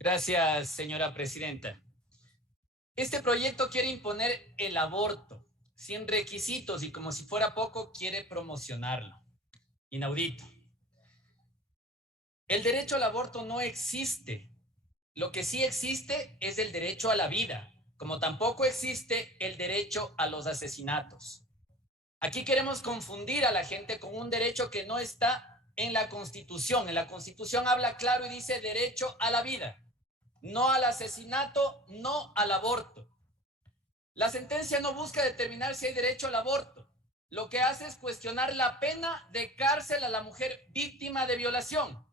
Gracias, señora presidenta. Este proyecto quiere imponer el aborto sin requisitos y como si fuera poco quiere promocionarlo. Inaudito. El derecho al aborto no existe. Lo que sí existe es el derecho a la vida, como tampoco existe el derecho a los asesinatos. Aquí queremos confundir a la gente con un derecho que no está en la Constitución. En la Constitución habla claro y dice derecho a la vida, no al asesinato, no al aborto. La sentencia no busca determinar si hay derecho al aborto. Lo que hace es cuestionar la pena de cárcel a la mujer víctima de violación.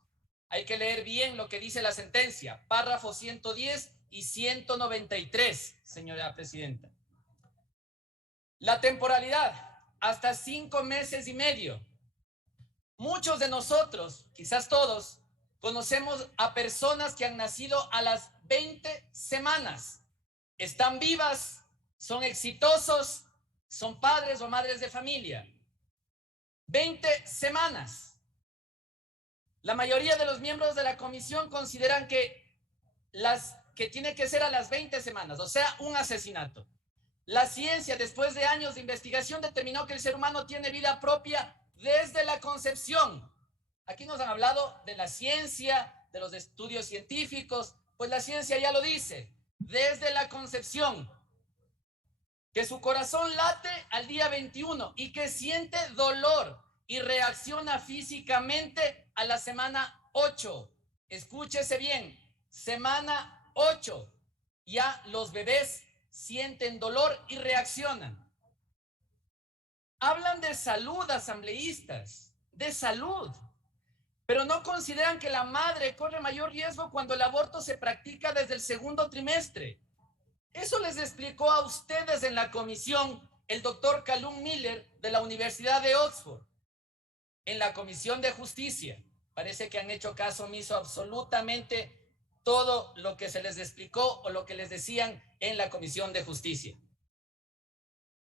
Hay que leer bien lo que dice la sentencia, párrafos 110 y 193, señora presidenta. La temporalidad, hasta 5 meses y medio. Muchos de nosotros, quizás todos, conocemos a personas que han nacido a las 20 semanas. Están vivas, son exitosos, son padres o madres de familia. 20 semanas. La mayoría de los miembros de la comisión consideran que tiene que ser a las 20 semanas, o sea, un asesinato. La ciencia, después de años de investigación, determinó que el ser humano tiene vida propia desde la concepción. Aquí nos han hablado de la ciencia, de los estudios científicos, pues la ciencia ya lo dice, desde la concepción, que su corazón late al día 21 y que siente dolor y reacciona físicamente a la semana 8. Escúchese bien, semana 8. Ya los bebés sienten dolor y reaccionan. Hablan de salud, asambleístas, de salud, pero no consideran que la madre corre mayor riesgo cuando el aborto se practica desde el segundo trimestre. Eso les explicó a ustedes en la comisión el doctor Callum Miller de la Universidad de Oxford, en la Comisión de Justicia. Parece que han hecho caso omiso absolutamente todo lo que se les explicó o lo que les decían en la Comisión de Justicia.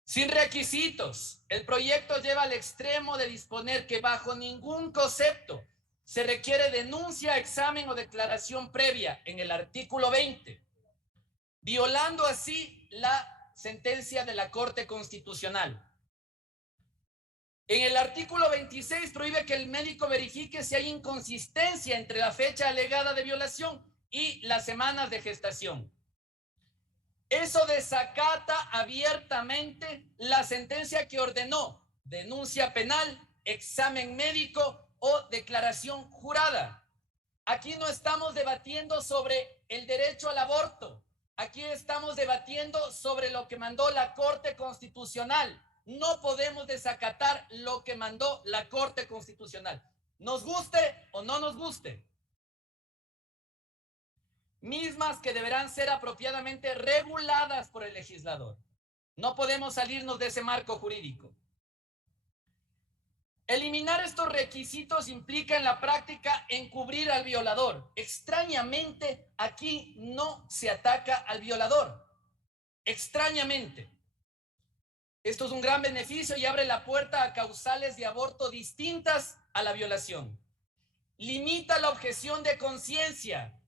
Sin requisitos, el proyecto lleva al extremo de disponer que bajo ningún concepto se requiere denuncia, examen o declaración previa en el artículo 20, violando así la sentencia de la Corte Constitucional. En el artículo 26 prohíbe que el médico verifique si hay inconsistencia entre la fecha alegada de violación y las semanas de gestación. Eso desacata abiertamente la sentencia que ordenó denuncia penal, examen médico o declaración jurada. Aquí no estamos debatiendo sobre el derecho al aborto. Aquí estamos debatiendo sobre lo que mandó la Corte Constitucional. No podemos desacatar lo que mandó la Corte Constitucional. Nos guste o no nos guste. Mismas que deberán ser apropiadamente reguladas por el legislador. No podemos salirnos de ese marco jurídico. Eliminar estos requisitos implica en la práctica encubrir al violador. Extrañamente, aquí no se ataca al violador. Extrañamente. Esto es un gran beneficio y abre la puerta a causales de aborto distintas a la violación. Limita la objeción de conciencia,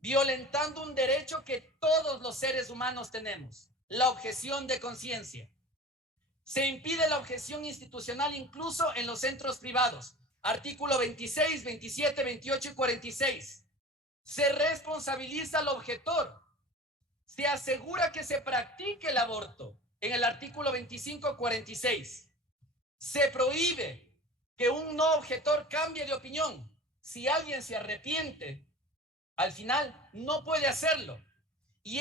violentando un derecho que todos los seres humanos tenemos, la objeción de conciencia. Se impide la objeción institucional incluso en los centros privados. Artículo 26, 27, 28 y 46. Se responsabiliza al objetor. Se asegura que se practique el aborto en el artículo 25, 46. Se prohíbe que un no objetor cambie de opinión. Si alguien se arrepiente, al final no puede hacerlo. Y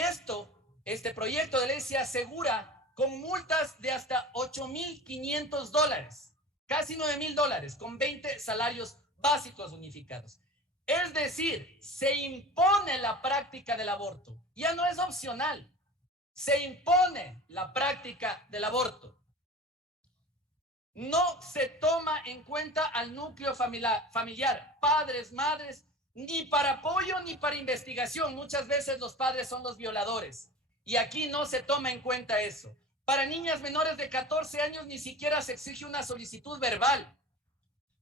este proyecto de ley se asegura con multas de hasta $8,500, casi $9,000, con 20 salarios básicos unificados. Es decir, se impone la práctica del aborto. Ya no es opcional. Se impone la práctica del aborto. No se toma en cuenta al núcleo familiar, padres, madres, ni para apoyo ni para investigación. Muchas veces los padres son los violadores y aquí no se toma en cuenta eso. Para niñas menores de 14 años ni siquiera se exige una solicitud verbal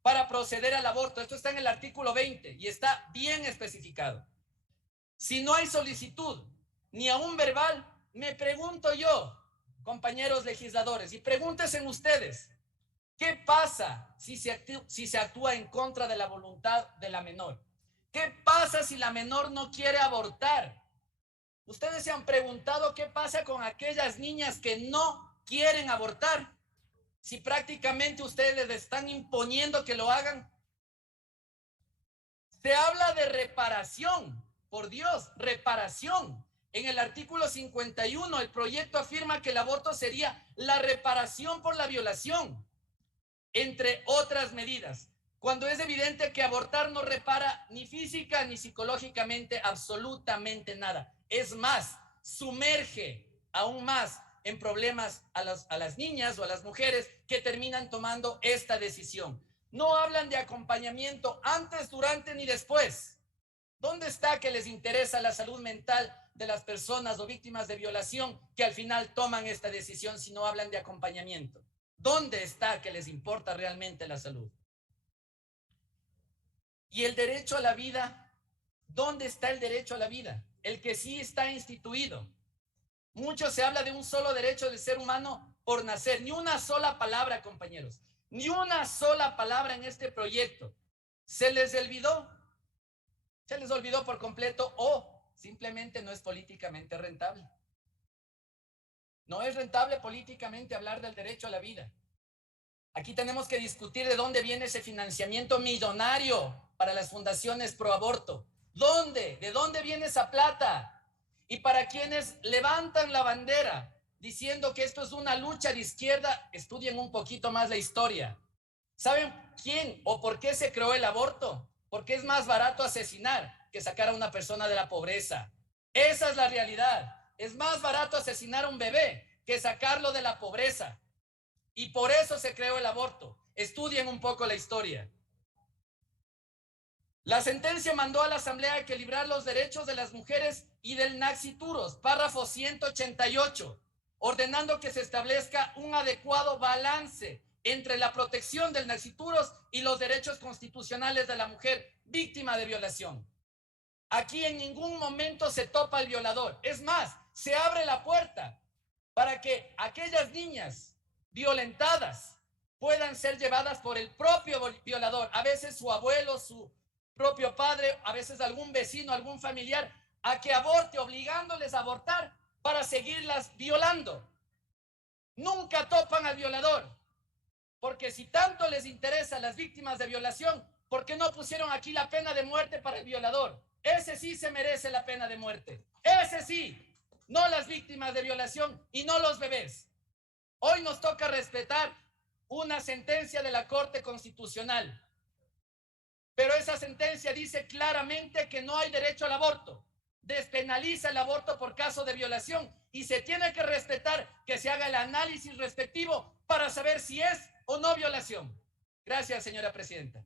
para proceder al aborto. Esto está en el artículo 20 y está bien especificado. Si no hay solicitud, ni aún verbal, me pregunto yo, compañeros legisladores, y pregúntense ustedes, ¿qué pasa si se actúa en contra de la voluntad de la menor? ¿Qué pasa si la menor no quiere abortar? ¿Ustedes se han preguntado qué pasa con aquellas niñas que no quieren abortar? Si prácticamente ustedes les están imponiendo que lo hagan. Se habla de reparación, por Dios, reparación. En el artículo 51, el proyecto afirma que el aborto sería la reparación por la violación, entre otras medidas, cuando es evidente que abortar no repara ni física ni psicológicamente absolutamente nada. Es más, sumerge aún más en problemas a las niñas o a las mujeres que terminan tomando esta decisión. No hablan de acompañamiento antes, durante ni después. ¿Dónde está que les interesa la salud mental de las personas o víctimas de violación que al final toman esta decisión si no hablan de acompañamiento? ¿Dónde está que les importa realmente la salud? Y el derecho a la vida, ¿dónde está el derecho a la vida? El que sí está instituido. Mucho se habla de un solo derecho del ser humano por nacer. Ni una sola palabra, compañeros. Ni una sola palabra en este proyecto. ¿Se les olvidó? ¿Se les olvidó por completo o simplemente no es políticamente rentable? No es rentable políticamente hablar del derecho a la vida. Aquí tenemos que discutir de dónde viene ese financiamiento millonario para las fundaciones pro aborto. ¿Dónde? ¿De dónde viene esa plata? Y para quienes levantan la bandera diciendo que esto es una lucha de izquierda, estudien un poquito más la historia. ¿Saben quién o por qué se creó el aborto? Porque es más barato asesinar que sacar a una persona de la pobreza. Esa es la realidad. Es más barato asesinar a un bebé que sacarlo de la pobreza. Y por eso se creó el aborto. Estudien un poco la historia. La sentencia mandó a la Asamblea a equilibrar los derechos de las mujeres y del naxituros, párrafo 188, ordenando que se establezca un adecuado balance entre la protección del naxituros y los derechos constitucionales de la mujer víctima de violación. Aquí en ningún momento se topa el violador. Es más, se abre la puerta para que aquellas niñas violentadas puedan ser llevadas por el propio violador, a veces su abuelo, su propio padre, a veces algún vecino, algún familiar, a que aborte, obligándoles a abortar para seguirlas violando. Nunca topan al violador, porque si tanto les interesa a las víctimas de violación, ¿por qué no pusieron aquí la pena de muerte para el violador? Ese sí se merece la pena de muerte. Ese sí. No las víctimas de violación y no los bebés. Hoy nos toca respetar una sentencia de la Corte Constitucional. Pero esa sentencia dice claramente que no hay derecho al aborto. Despenaliza el aborto por caso de violación y se tiene que respetar que se haga el análisis respectivo para saber si es o no violación. Gracias, señora presidenta.